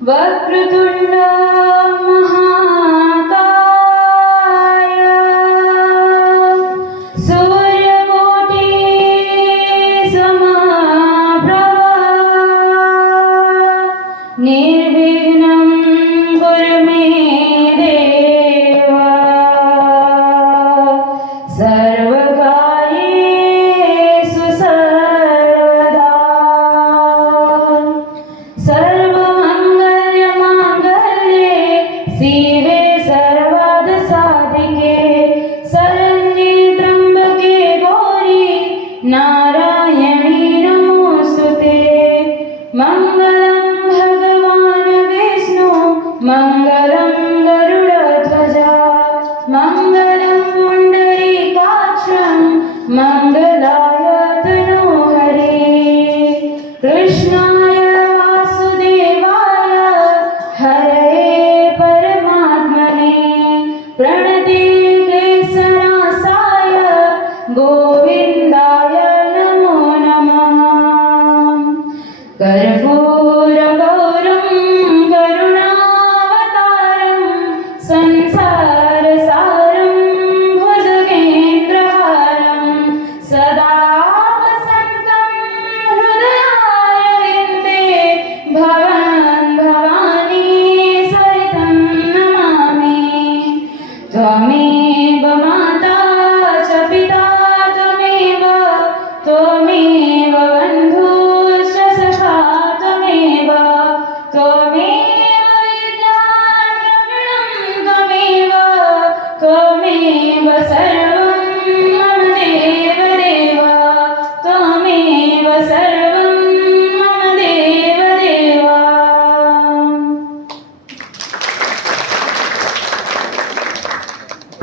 वक्रतुंड महाकाय सूर्यकोटि समप्रभा निर्विघ्नं कुरु मे देवा सर्वकार्येषु सर्वदा सर्वमङ्गलमाङ्गल्ये शिवे सर्वार्थसाधिके शरण्ये त्र्यम्बके गौरी नारायणी नमोऽस्तुते मङ्गलं भगवान् विष्णु मङ्गलं गरुडध्वजा मङ्गलं पुण्डरीकाक्षं मङ्गलाय तनोहरे कृष्णाय वासुदेवाय हरये परमात्मने प्रणते क्लेशनाशाय गोविन्दाय